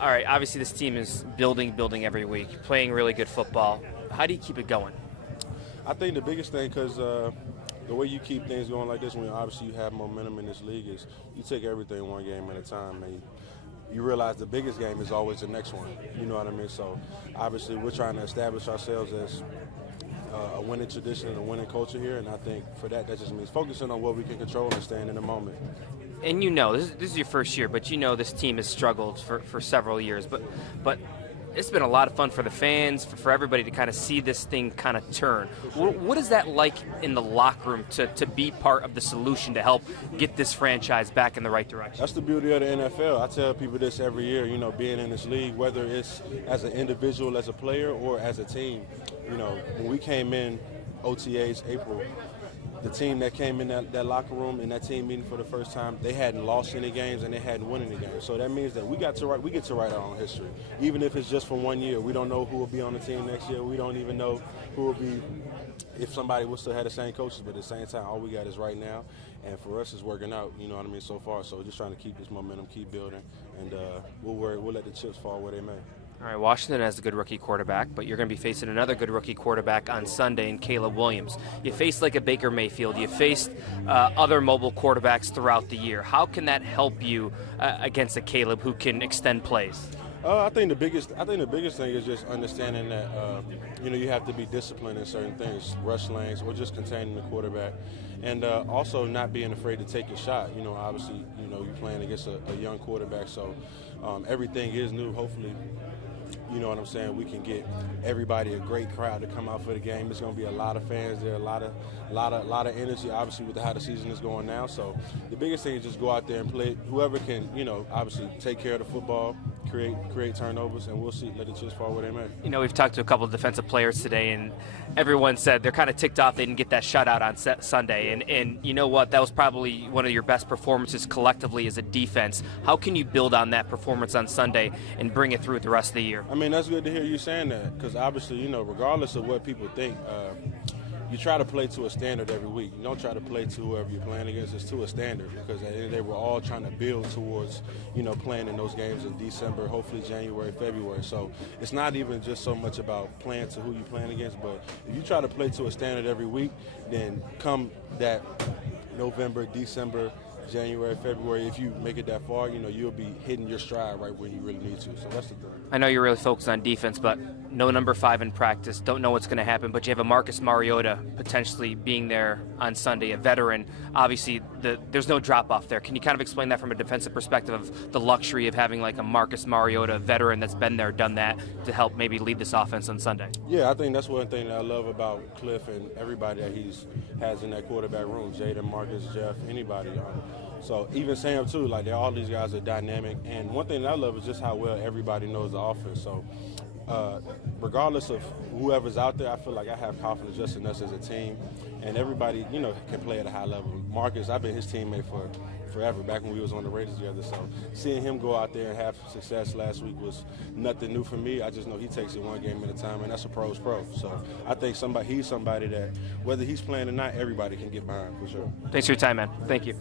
All right, obviously this team is building every week, playing really good football. How do you keep it going? I think the biggest thing, because the way you keep things going like this, when obviously you have momentum in this league, is you take everything one game at a time. And you realize the biggest game is always the next one. You know what I mean? So obviously we're trying to establish ourselves as a winning tradition and a winning culture here, and I think for that just means focusing on what we can control and staying in the moment. And this is your first year, but this team has struggled for several years. But it's been a lot of fun for the fans, for everybody to kind of see this thing kind of turn. What is that like in the locker room to be part of the solution to help get this franchise back in the right direction? That's the beauty of the NFL. I tell people this every year, being in this league, whether it's as an individual, as a player, or as a team. When we came in OTAs April, the team that came in that locker room in that team meeting for the first time, they hadn't lost any games and they hadn't won any games. So that means that we get to write our own history. Even if it's just for 1 year, we don't know who will be on the team next year. We don't even know who will be, if somebody will still have the same coaches, but at the same time, all we got is right now. And for us, it's working out, so far. So just trying to keep this momentum, keep building, and we'll let the chips fall where they may. All right, Washington has a good rookie quarterback, but you're going to be facing another good rookie quarterback on Sunday in Caleb Williams. You faced like a Baker Mayfield. You faced other mobile quarterbacks throughout the year. How can that help you against a Caleb who can extend plays? I think the biggest thing is just understanding that you have to be disciplined in certain things, rush lanes, or just containing the quarterback, and also not being afraid to take a shot. Obviously, you're playing against a young quarterback, so everything is new. Hopefully, you know what I'm saying, we can get everybody, a great crowd to come out for the game. There's going to be a lot of fans there, a lot of energy, obviously, with how the season is going now. So the biggest thing is just go out there and play. Whoever can, obviously take care of the football, create turnovers, and we'll see, let the chips fall where they may. We've talked to a couple of defensive players today, and everyone said they're kind of ticked off they didn't get that shutout on Sunday. And you know what? That was probably one of your best performances collectively as a defense. How can you build on that performance on Sunday and bring it through the rest of the year? I mean, that's good to hear you saying that, because obviously, regardless of what people think, you try to play to a standard every week. You don't try to play to whoever you're playing against. It's to a standard, because at the end of the day, we're all trying to build towards, playing in those games in December, hopefully January, February. So it's not even just so much about playing to who you're playing against, but if you try to play to a standard every week, then come that November, December, January, February, if you make it that far, you'll be hitting your stride right when you really need to. So that's the thing. I know you're really focused on defense, but no number 5 in practice. Don't know what's going to happen, but you have a Marcus Mariota potentially being there on Sunday, a veteran. Obviously, there's no drop-off there. Can you kind of explain that from a defensive perspective of the luxury of having like a Marcus Mariota, a veteran that's been there, done that, to help maybe lead this offense on Sunday? Yeah, I think that's one thing that I love about Cliff and everybody that has in that quarterback room, Jayden, Marcus, Jeff, anybody. So even Sam too, like all these guys are dynamic, and one thing that I love is just how well everybody knows the offense. So regardless of whoever's out there, I feel like I have confidence just in us as a team, and everybody can play at a high level. Marcus, I've been his teammate for forever, back when we was on the Raiders together. So seeing him go out there and have success last week was nothing new for me. I just know he takes it one game at a time, and that's a pro's pro. So I think he's somebody that, whether he's playing or not, everybody can get behind for sure. Thanks for your time, man. Thank you.